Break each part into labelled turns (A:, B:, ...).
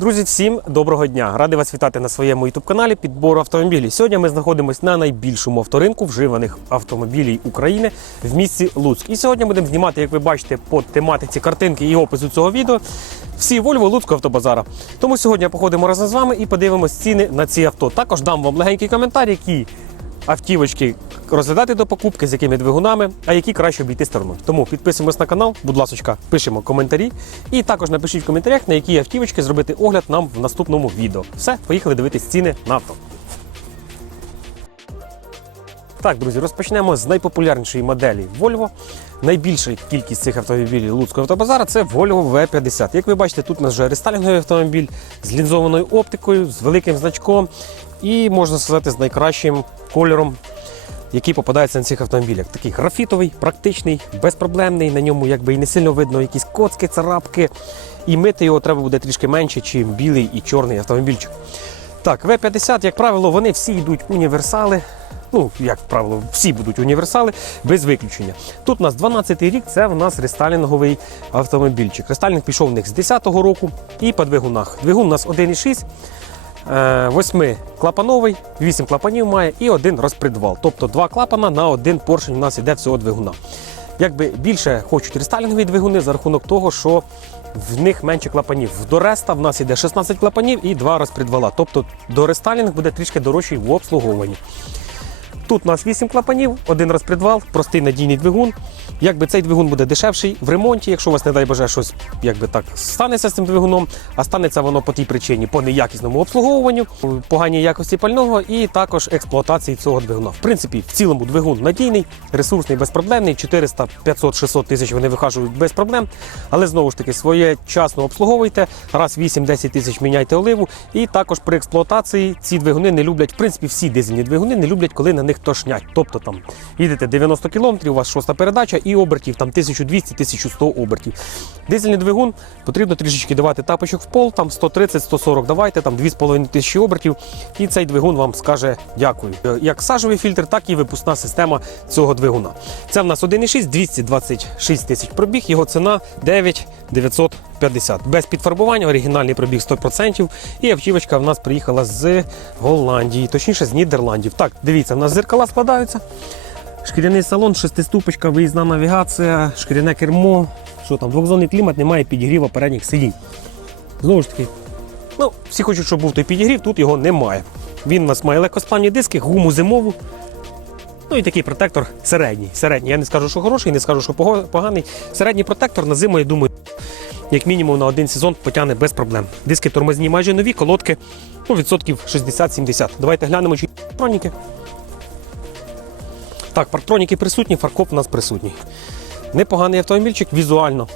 A: Друзі, всім доброго дня! Радий вас вітати на своєму youtube каналі підбору автомобілів. Сьогодні ми знаходимося на найбільшому авторинку вживаних автомобілів України в місті Луцьк. І сьогодні будемо знімати, як ви бачите, по тематиці картинки і опису цього відео всі Volvo Луцького автобазара. Тому сьогодні походимо разом з вами і подивимось ціни на ці авто. Також дам вам легенький коментар, які автівочки розглядати до покупки, з якими двигунами, а які краще обійти стороною. Тому підписуємось на канал, будь ласка, пишемо коментарі. І також напишіть в коментарях, на які автівочки зробити огляд нам в наступному відео. Все, поїхали дивитись ціни на авто. Так, друзі, розпочнемо з найпопулярнішої моделі Volvo. Найбільша кількість цих автомобілів Луцького автобазара це Volvo V50. Як ви бачите, тут у нас вже рестайлінговий автомобіль з лінзованою оптикою, з великим значком і, можна сказати, з найкращим кольором, який попадається на цих автомобілях. Такий графітовий, практичний, безпроблемний. На ньому якби і не сильно видно якісь коцки, царапки. І мити його треба буде трішки менше, ніж білий і чорний автомобільчик. Так, В50, як правило, вони всі йдуть універсали. Ну, як правило, всі будуть універсали без виключення. Тут у нас 12-й рік, це в нас рестайлінговий автомобільчик. Рестайлінг пішов в них з 10-го року і по двигунах. Двигун у нас 1,6. 8 клапановий, 8 клапанів має і один розпредвал. Тобто два клапана на один поршень у нас іде всього двигуна. Якби більше хочуть рестайлінгові двигуни за рахунок того, що в них менше клапанів. В Дореста в нас іде 16 клапанів і 2 розпредвала. Тобто до рестайлінг буде трішки дорожчий в обслуговуванні. Тут у нас 8 клапанів, один розпредвал, простий надійний двигун. Якби цей двигун буде дешевший в ремонті, якщо у вас, не дай Боже, щось якби так станеться з цим двигуном, а станеться воно по тій причині, по неякісному обслуговуванню, поганій якості пального і також експлуатації цього двигуна. В принципі, в цілому двигун надійний, ресурсний, безпроблемний. 400, 500, 600 тисяч вони вихажують без проблем. Але знову ж таки, своєчасно обслуговуйте, раз 8-10 тисяч міняйте оливу. І також при експлуатації ці двигуни не люблять, в принципі, всі дизельні двигуни не люблять, коли на них тошнять. Тобто там їдете 90 км, у вас шоста передача і обертів там 1200-1100 обертів. Дизельний двигун потрібно трішечки давати тапочок в пол, там 130-140 давайте, там 2500 обертів, і цей двигун вам скаже дякую. Е, Як сажовий фільтр, так і випускна система цього двигуна. Це в нас 1,6, 226 тисяч пробіг, його ціна 9950. Без підфарбування, оригінальний пробіг 100%. І автівочка в нас приїхала з Голландії, точніше з Нідерландів. Так, дивіться, в нас зеркала складаються. Шкіряний салон, шестиступочка, виїзна навігація, шкіряне кермо. Що там, двохзонний клімат, немає підігріва передніх сидінь. Знову ж таки, ну, всі хочуть, щоб був той підігрів, тут його немає. Він у нас має легкосплавні диски, гуму зимову. Ну і такий протектор середній. середній. Я не скажу, що хороший, не скажу, що поганий. Середній протектор на зиму, я думаю, як мінімум на один сезон потягне без проблем. Диски тормозні майже нові, колодки ну, відсотків 60-70. Давайте глянемо, чи електроніки. Так, парктроніки присутні, фаркоп у нас присутній. Непоганий автомобільчик, візуально.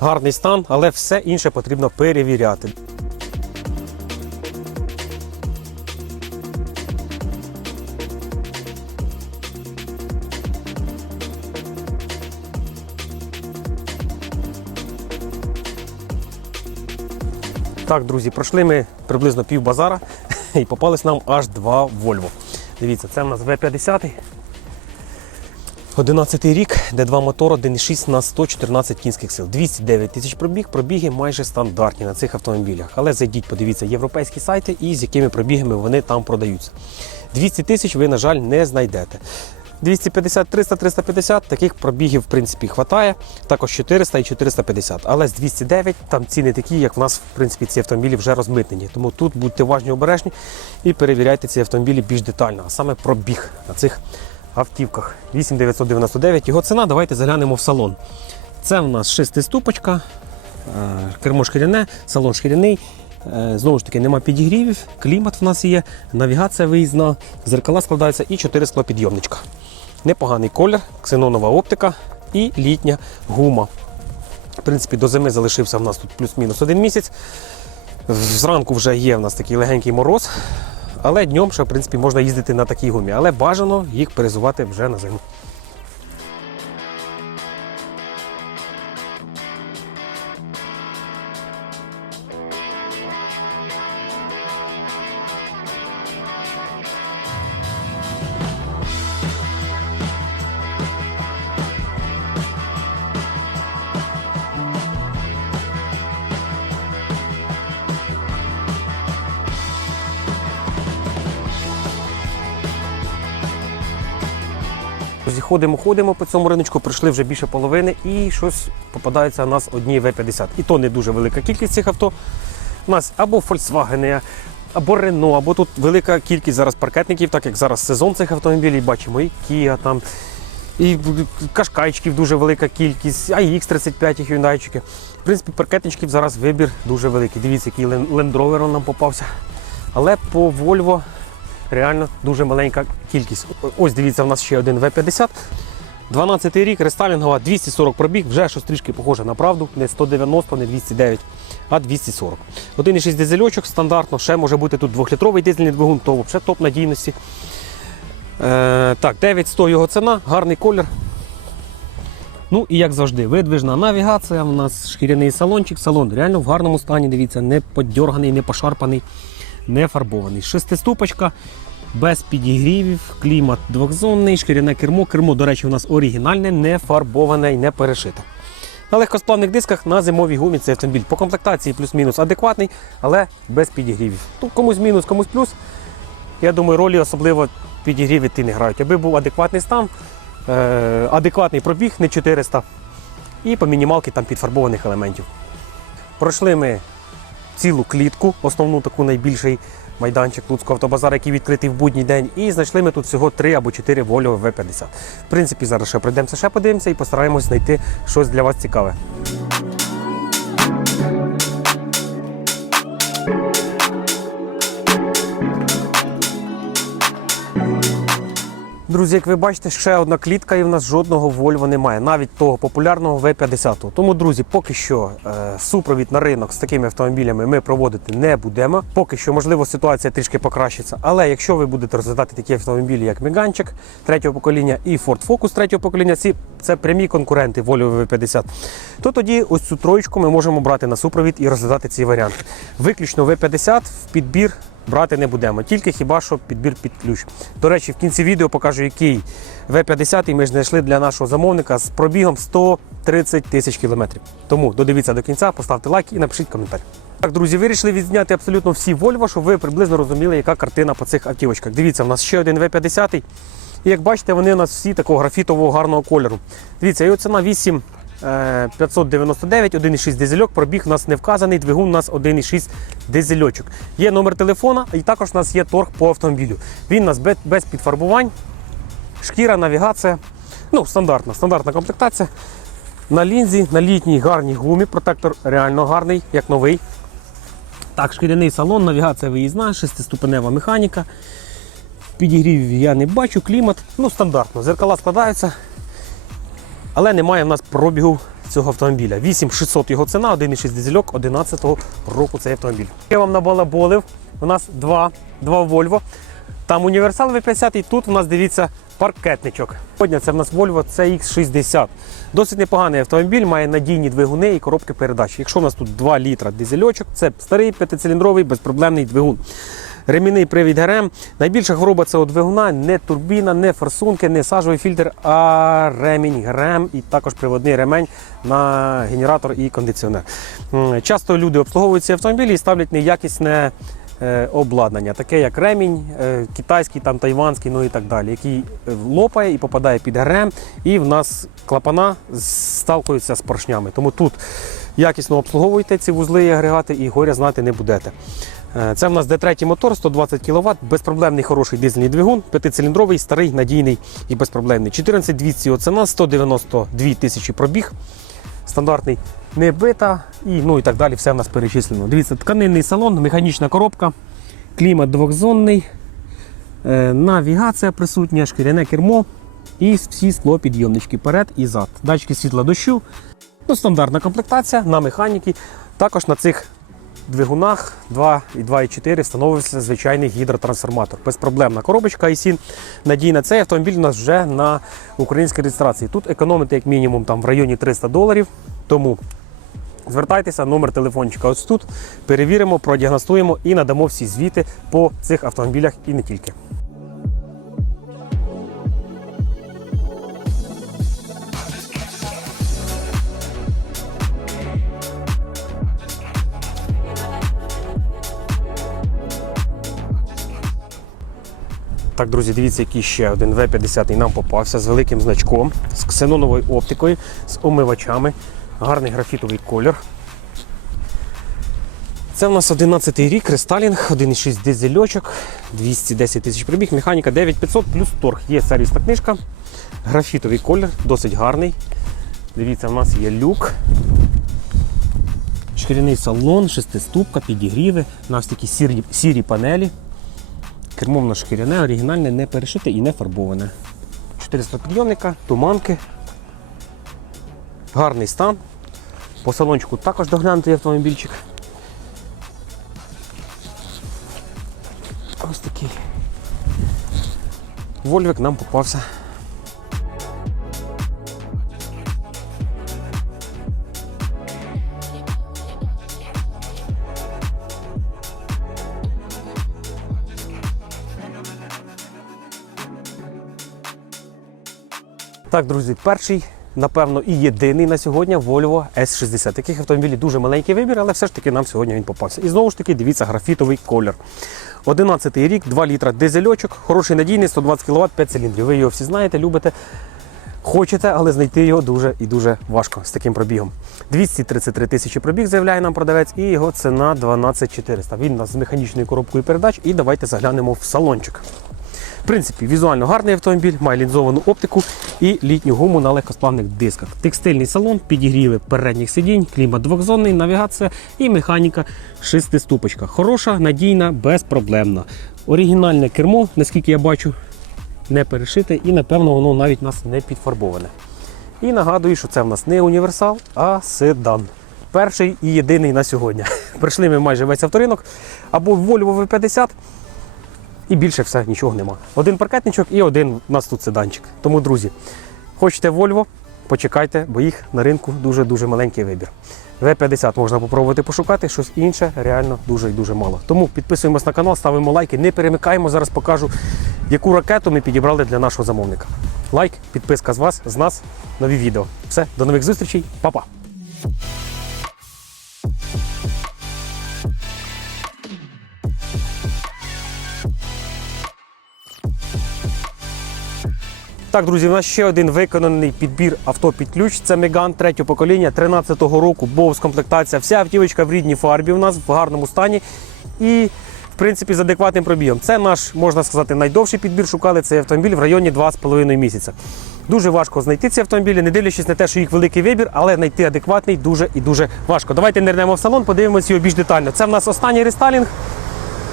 A: Гарний стан, але все інше потрібно перевіряти. Так, друзі, пройшли ми приблизно пів базара і попались нам аж два Volvo. Дивіться, це в нас V50. 11 рік, де два мотори, 1,6 на 114 кінських сил. 209 тисяч пробіг, пробіги майже стандартні на цих автомобілях. Але зайдіть, подивіться європейські сайти і з якими пробігами вони там продаються. 200 тисяч ви, на жаль, не знайдете. 250, 300, 350 таких пробігів в принципі хватає. Також 400 і 450. Але з 209 там ціни такі, як в нас в принципі ці автомобілі вже розмитнені. Тому тут будьте уважні обережні і перевіряйте ці автомобілі більш детально, а саме пробіг на цих автівках. 8999. Його ціна. Давайте заглянемо в салон. Це в нас шестиступочка, е, кермо шкіряне, салон шкіряний. Е, Знову ж таки, нема підігрівів, клімат в нас є, навігація виїзна, зеркала складаються і 4 склопідйомничка. Непоганий колір, ксенонова оптика і літня гума. В принципі, до зими залишився в нас тут плюс-мінус один місяць. Зранку вже є в нас такий легенький мороз, але днем ще в принципі можна їздити на такій гумі. Але бажано їх перезувати вже на зиму. Ходимо, ходимо по цьому риночку, прийшли вже більше половини і щось попадається у нас одні V50. І то не дуже велика кількість цих авто. У нас або Volkswagen, або Renault, або тут велика кількість зараз паркетників, так як зараз сезон цих автомобілів, бачимо і Kia там. І кашкайчиків дуже велика кількість, AX 35 і Hyundai. В принципі, паркетничків зараз вибір дуже великий. Дивіться, який Land Rover нам попався. Але по Volvo реально дуже маленька кількість. Ось дивіться, у нас ще один V50. 12 рік, рестайлінгова, 240 пробіг, вже щось трішки похоже на правду, не 190, не 209, а 240. 1,6 дизельочок стандартно, ще може бути тут 2-літровий дизельний двигун, то взагалі топ надійності. Е, так, 9100 його ціна, гарний колір. Ну і як завжди, видвижна навігація, у нас шкіряний салончик, салон реально в гарному стані, дивіться, не поддерганий, не пошарпаний, не фарбований. Шестиступочка, без підігрівів, клімат двохзонний, шкіряне кермо. Кермо, до речі, у нас оригінальне, не фарбоване і не перешите. На легкосплавних дисках на зимовій гумі цей автомобіль по комплектації плюс-мінус адекватний, але без підігрівів. Ну, комусь мінус, комусь плюс. Я думаю, ролі особливо підігріви ті не грають. Аби був адекватний стан, е, адекватний пробіг, не 400, і по мінімалки там підфарбованих елементів. Пройшли ми цілу клітку, основну таку найбільший майданчик Луцького автобазару, який відкритий в будній день. І знайшли ми тут всього 3 або 4 Volvo V50. В принципі, зараз ще прийдемося, ще подивимося і постараємось знайти щось для вас цікаве. Друзі, як ви бачите, ще одна клітка і в нас жодного Volvo немає, навіть того популярного V50. Тому, друзі, поки що е, супровід на ринок з такими автомобілями ми проводити не будемо. Поки що, можливо, ситуація трішки покращиться. Але якщо ви будете розглядати такі автомобілі, як Меганчик третього покоління і Ford Focus третього покоління, ці це прямі конкуренти Volvo V50, то тоді ось цю троєчку ми можемо брати на супровід і розглядати ці варіанти. Виключно V50 в підбір брати не будемо, тільки хіба що підбір під ключ. До речі, в кінці відео покажу, який V50 ми знайшли для нашого замовника з пробігом 130 тисяч кілометрів. Тому додивіться до кінця, поставте лайк і напишіть коментар. Так, друзі, вирішили відзняти абсолютно всі Volvo, щоб ви приблизно розуміли, яка картина по цих автівочках. Дивіться, у нас ще один V50. І як бачите, вони у нас всі такого графітового гарного кольору. Дивіться, його ціна 8 е, 599, 1,6 дизельок, пробіг у нас не вказаний, двигун у нас 1,6 дизельочок. Є номер телефона, і також у нас є торг по автомобілю. Він у нас без, без підфарбувань, шкіра, навігація. Ну, стандартна, стандартна комплектація. На лінзі, на літній гарній гумі. Протектор реально гарний, як новий. Так, шкіряний салон, навігація виїзна, шестиступенева механіка. Підігрів я не бачу, клімат. Ну, стандартно. Зеркала складаються. Але немає в нас пробігу цього автомобіля. 8600 його ціна, 1,6 дизельок 11 року цей автомобіль. Я вам набалаболив. У нас два, два Volvo. Там універсал V50 і тут у нас дивіться паркетничок. Сьогодні це в нас Volvo CX60. Досить непоганий автомобіль, має надійні двигуни і коробки передач. Якщо у нас тут 2 літра дизельочок, це старий п'ятициліндровий безпроблемний двигун. Ремінний привід ГРМ. Найбільша хвороба цього двигуна не турбіна, не форсунки, не сажовий фільтр, а ремінь ГРМ і також приводний ремень на генератор і кондиціонер. Часто люди обслуговують ці автомобілі і ставлять неякісне е, обладнання, таке як ремінь, е, китайський, там, тайванський, ну і так далі, який е, лопає і попадає під ГРМ, і в нас клапана сталкуються з поршнями. Тому тут якісно обслуговуйте ці вузли і агрегати і горя знати не будете. Е, Це в нас D3 мотор, 120 кВт, безпроблемний хороший дизельний двигун, п'ятициліндровий, старий, надійний і безпроблемний. 14200 його ціна, 192 тисячі пробіг. Стандартний не бита і, ну, і так далі, все в нас перечислено. Дивіться, тканинний салон, механічна коробка, клімат двохзонний, е, навігація присутня, шкіряне кермо і всі склопідйомнички перед і зад. Датчики світла дощу. Ну, стандартна комплектація на механіки. Також на цих двигунах 2 і 2,4 встановився звичайний гідротрансформатор. Безпроблемна коробочка ISIN надійна. Цей автомобіль у нас вже на українській реєстрації. Тут економити як мінімум там в районі 300 доларів. Тому звертайтеся, номер телефончика ось тут. Перевіримо, продіагностуємо і надамо всі звіти по цих автомобілях і не тільки. Так, друзі, дивіться, який ще один V50 нам попався з великим значком, з ксеноновою оптикою, з омивачами. Гарний графітовий колір. Це в нас 11 рік, рестайлінг, 1,6 дизельочок, 210 тисяч пробіг, механіка 9500 плюс торг. Є сервісна книжка, графітовий колір, досить гарний. Дивіться, в нас є люк. Шкіряний салон, шестиступка, підігріви, у нас такі сірі, сірі панелі. Кермо в нас шкіряне, оригінальне, не перешите і не фарбоване. 400 підйомника, туманки. Гарний стан. По салончику також доглянутий автомобільчик. Ось такий Вольвик нам попався. Так, друзі, перший, напевно, і єдиний на сьогодні Volvo S60. Таких автомобілів дуже маленький вибір, але все ж таки нам сьогодні він попався. І знову ж таки, дивіться, графітовий колір. 11 рік, 2 літра дизельочок, хороший надійний, 120 кВт, 5 циліндрів. Ви його всі знаєте, любите. Хочете, але знайти його дуже і дуже важко з таким пробігом. 233 тисячі пробіг, заявляє нам продавець, і його ціна 12400. Він у нас з механічною коробкою передач. І давайте заглянемо в салончик. В принципі, візуально гарний автомобіль, має лінзовану оптику і літню гуму на легкосплавних дисках. Текстильний салон, підігріви передніх сидінь, клімат двохзонний, навігація і механіка шестиступочка. Хороша, надійна, безпроблемна. Оригінальне кермо, наскільки я бачу, не перешите і, напевно, воно навіть у нас не підфарбоване. І нагадую, що це в нас не універсал, а седан. Перший і єдиний на сьогодні. Прийшли ми майже весь авторинок або Volvo V50, і більше все нічого нема. Один паркетничок і один у нас тут седанчик. Тому, друзі, хочете Volvo, почекайте, бо їх на ринку дуже-дуже маленький вибір. V50 можна попробувати пошукати, щось інше реально дуже і дуже мало. Тому підписуємось на канал, ставимо лайки, не перемикаємо. Зараз покажу, яку ракету ми підібрали для нашого замовника. Лайк, підписка з вас, з нас, нові відео. Все, до нових зустрічей, па-па! Так, друзі, у нас ще один виконаний підбір авто під ключ. Це Меган третього покоління 13-го року. Бовс комплектація. Вся автівочка в рідній фарбі у нас в гарному стані. І, в принципі, з адекватним пробігом. Це наш, можна сказати, найдовший підбір. Шукали цей автомобіль в районі 2,5 місяця. Дуже важко знайти ці автомобілі, не дивлячись на те, що їх великий вибір, але знайти адекватний дуже і дуже важко. Давайте нирнемо в салон, подивимося його більш детально. Це в нас останній рестайлінг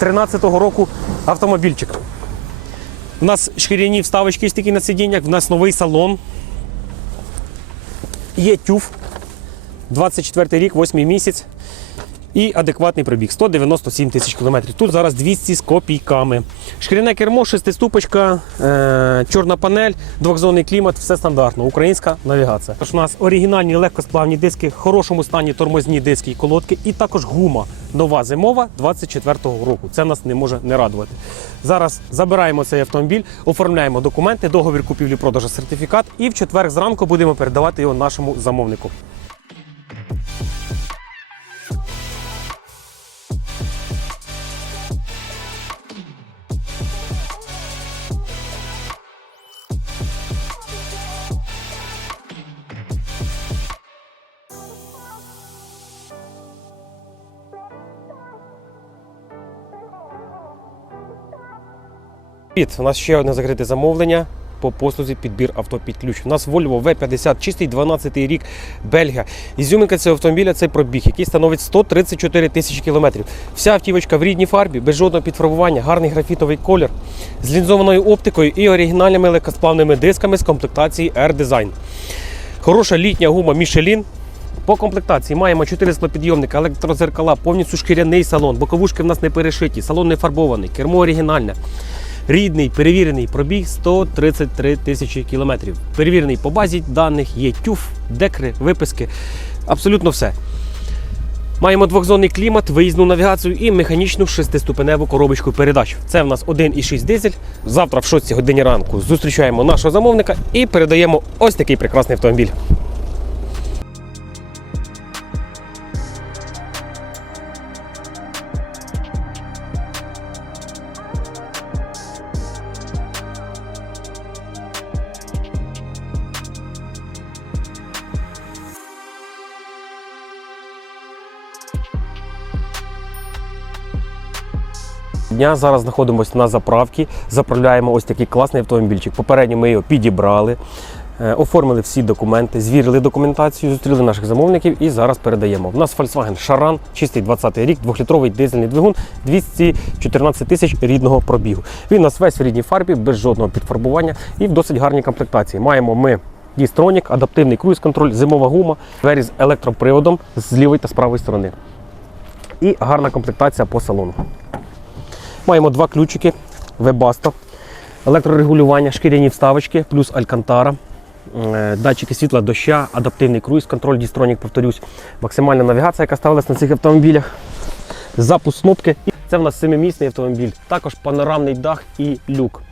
A: 13-го року автомобільчик. У нас шкіряні вставочки стільки на сидіннях, в нас новий салон. Є тюф. 24 рік, 8 місяць. І адекватний пробіг 197 тисяч кілометрів. Тут зараз 200 з копійками. Шкіряне кермо, шестиступочка, е- чорна панель, двохзонний клімат, все стандартно. Українська навігація. Тож у нас оригінальні легкосплавні диски, в хорошому стані тормозні диски і колодки, і також гума нова зимова 24-го року. Це нас не може не радувати. Зараз забираємо цей автомобіль, оформляємо документи, договір купівлі-продажу, сертифікат, і в четвер зранку будемо передавати його нашому замовнику. Привіт, у нас ще одне закрите замовлення по послузі підбір авто під ключ. У нас Volvo V50, чистий 12 рік, Бельгія. Ізюминка цього автомобіля це пробіг, який становить 134 тисячі кілометрів. Вся автівочка в рідній фарбі, без жодного підфарбування, гарний графітовий колір, з лінзованою оптикою і оригінальними легкосплавними дисками з комплектації R-Design. Хороша літня гума Michelin. По комплектації маємо 4 склопідйомника, електрозеркала, повністю шкіряний салон, боковушки в нас не перешиті, салон не фарбований, кермо оригінальне. Рідний перевірений пробіг 133 тисячі кілометрів. Перевірений по базі даних, є тюф, декри, виписки, абсолютно все. Маємо двохзонний клімат, виїзну навігацію і механічну шестиступеневу коробочку передач. Це в нас 1,6 дизель. Завтра в 6 годині ранку зустрічаємо нашого замовника і передаємо ось такий прекрасний автомобіль. Дня зараз знаходимося на заправці, заправляємо ось такий класний автомобільчик. Попередньо ми його підібрали, е, оформили всі документи, звірили документацію, зустріли наших замовників і зараз передаємо. У нас Volkswagen Charan, чистий 20 рік, двохлітровий дизельний двигун, 214 тисяч рідного пробігу. Він у нас весь в рідній фарбі, без жодного підфарбування і в досить гарній комплектації. Маємо ми Дістронік, адаптивний круїз-контроль, зимова гума, двері з електроприводом з лівої та з правої сторони. І гарна комплектація по салону. Маємо два ключики. Webasto, електрорегулювання, шкіряні вставочки, плюс алькантара, е, датчики світла доща, адаптивний круїз, контроль Дістронік, повторюсь, максимальна навігація, яка ставилась на цих автомобілях, запуск кнопки. Це в нас семимісний автомобіль, також панорамний дах і люк.